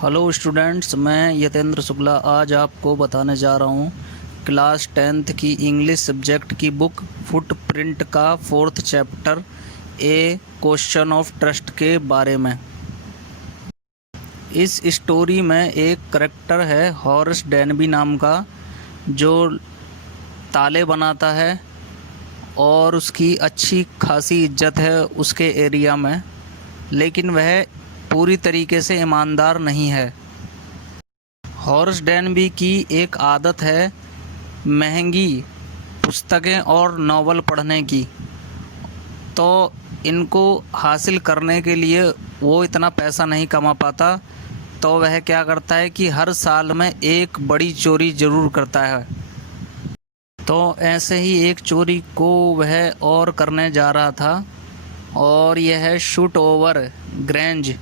Hello students, मैं यतेंद्र शुक्ला आज आपको बताने जा रहा हूँ क्लास 10th की इंग्लिश सब्जेक्ट की बुक फुटप्रिंट का 4th chapter A question of trust के बारे में। इस स्टोरी में एक करेक्टर है हॉरेस डेनबी नाम का, जो ताले बनाता है और उसकी अच्छी खासी इज्जत है उसके एरिया में, लेकिन वह पूरी तरीके से ईमानदार नहीं है। हॉरेस डेनबी की एक आदत है महंगी पुस्तकें और नावल पढ़ने की, तो इनको हासिल करने के लिए वो इतना पैसा नहीं कमा पाता, तो वह क्या करता है कि हर साल में एक बड़ी चोरी ज़रूर करता है। तो ऐसे ही एक चोरी को वह और करने जा रहा था, और यह है शूट ओवर ग्रेंज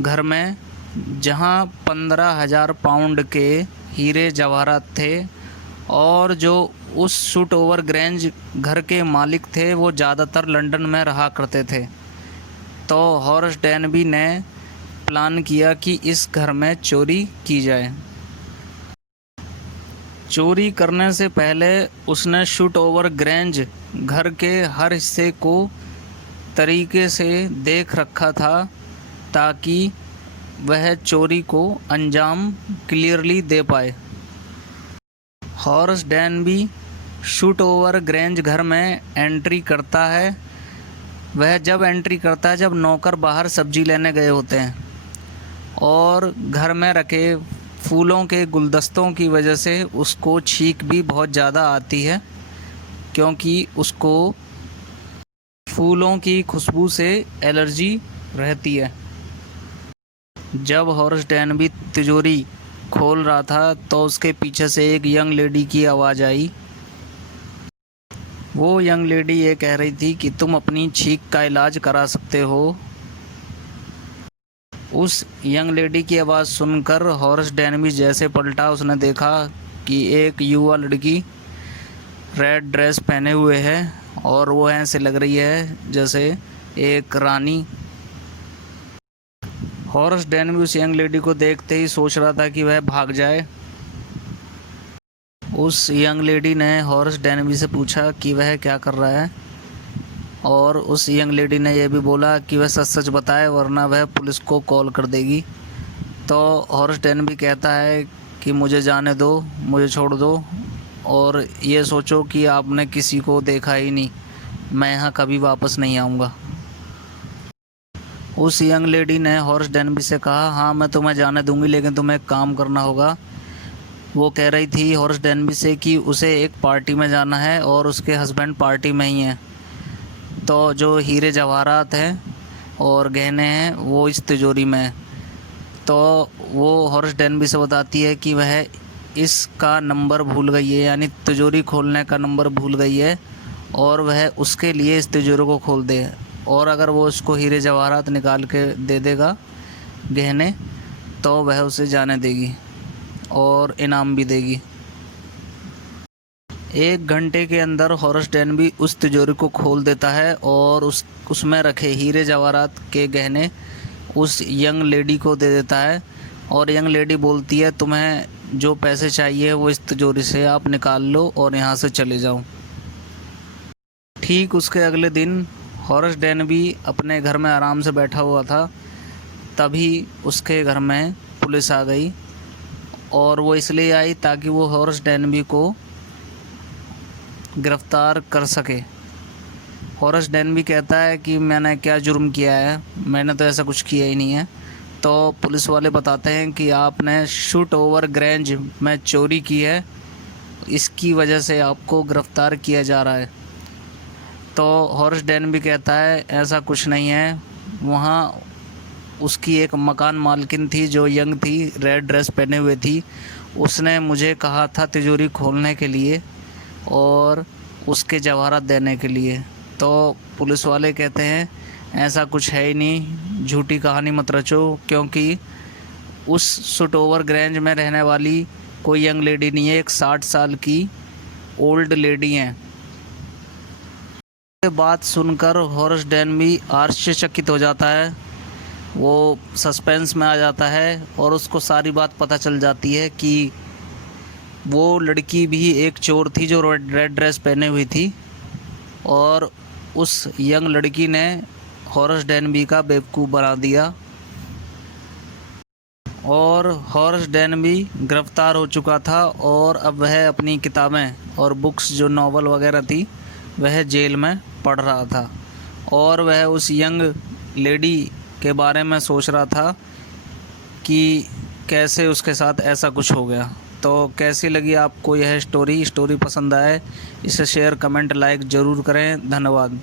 घर में, जहां 15,000 पाउंड के हीरे जवाहरात थे, और जो उस शूट ओवर ग्रेंज घर के मालिक थे वो ज़्यादातर लंदन में रहा करते थे। तो हॉरेस डेनबी ने प्लान किया कि इस घर में चोरी की जाए। चोरी करने से पहले उसने शूट ओवर ग्रेंज घर के हर हिस्से को तरीके से देख रखा था, ताकि वह चोरी को अंजाम क्लियरली दे पाए। Horace Denby shoot over grange घर में एंट्री करता है। वह जब एंट्री करता है जब नौकर बाहर सब्जी लेने गए होते हैं, और घर में रखे फूलों के गुलदस्तों की वजह से उसको छींक भी बहुत ज़्यादा आती है, क्योंकि उसको फूलों की खुशबू से एलर्जी रहती है। जब हॉरेस डेनबी तिजोरी खोल रहा था तो उसके पीछे से एक यंग लेडी की आवाज़ आई। वो यंग लेडी ये कह रही थी कि तुम अपनी छींक का इलाज करा सकते हो। उस यंग लेडी की आवाज़ सुनकर हॉरेस डेनबी जैसे पलटा, उसने देखा कि एक युवा लड़की रेड ड्रेस पहने हुए है, और वो ऐसे लग रही है जैसे एक रानी। हॉरेस डेनबी उस यंग लेडी को देखते ही सोच रहा था कि वह भाग जाए। उस यंग लेडी ने हॉरेस डेनबी से पूछा कि वह क्या कर रहा है, और उस यंग लेडी ने यह भी बोला कि वह सच सच बताए वरना वह पुलिस को कॉल कर देगी। तो हॉरेस डेनबी कहता है कि मुझे जाने दो, मुझे छोड़ दो, और ये सोचो कि आपने किसी को देखा ही नहीं, मैं यहाँ कभी वापस नहीं आऊँगा। उस यंग लेडी ने हॉरेस डेनबी से कहा, हाँ मैं तुम्हें जाने दूंगी, लेकिन तुम्हें एक काम करना होगा। वो कह रही थी हॉरेस डेनबी से कि उसे एक पार्टी में जाना है और उसके हस्बैंड पार्टी में ही हैं, तो जो हीरे जवाहरात हैं और गहने हैं वो इस तिजोरी में हैं। तो वो हॉरेस डेनबी से बताती है कि वह इसका नंबर भूल गई है, यानी तिजोरी खोलने का नंबर भूल गई है, और वह उसके लिए इस तिजोरी को खोल दे, और अगर वो उसको हीरे जवाहरात निकाल के दे देगा गहने, तो वह उसे जाने देगी और इनाम भी देगी। 1 घंटे के अंदर हॉरेस डेनबी उस तिजोरी को खोल देता है और उसमें रखे हीरे जवाहरात के गहने उस यंग लेडी को दे देता है, और यंग लेडी बोलती है तुम्हें जो पैसे चाहिए वो इस तिजोरी से आप निकाल लो और यहाँ से चले जाओ। ठीक उसके अगले दिन हॉरेस डेनबी अपने घर में आराम से बैठा हुआ था, तभी उसके घर में पुलिस आ गई, और वो इसलिए आई ताकि वो हॉरेस डेनबी को गिरफ़्तार कर सके। हॉरेस डेनबी कहता है कि मैंने क्या जुर्म किया है, मैंने तो ऐसा कुछ किया ही नहीं है। तो पुलिस वाले बताते हैं कि आपने शूट ओवर ग्रेंज में चोरी की है, इसकी वजह से आपको गिरफ़्तार किया जा रहा है। तो हॉरेस डेनबी कहता है ऐसा कुछ नहीं है, वहाँ उसकी एक मकान मालकिन थी जो यंग थी, रेड ड्रेस पहने हुए थी, उसने मुझे कहा था तिजोरी खोलने के लिए और उसके जवाहरात देने के लिए। तो पुलिस वाले कहते हैं ऐसा कुछ है ही नहीं, झूठी कहानी मत रचो, क्योंकि उस शूट ओवर ग्रेंज में रहने वाली कोई यंग लेडी नहीं है, एक 60 साल की ओल्ड लेडी हैं। ये बात सुनकर हॉरेस डेनबी आश्चर्यचकित हो जाता है वो सस्पेंस में आ जाता है और उसको सारी बात पता चल जाती है कि वो लड़की भी एक चोर थी जो रेड ड्रेस पहने हुई थी, और उस यंग लड़की ने हॉरस डैनबी का बेवकूफ़ बना दिया। और हॉरस डैनबी गिरफ़्तार हो चुका था और अब वह अपनी किताबें और बुक्स जो नॉवल वगैरह थी वह जेल में पढ़ रहा था, और वह उस यंग लेडी के बारे में सोच रहा था कि कैसे उसके साथ ऐसा कुछ हो गया। तो कैसी लगी आपको यह स्टोरी पसंद आए इसे शेयर, कमेंट, लाइक ज़रूर करें। धन्यवाद।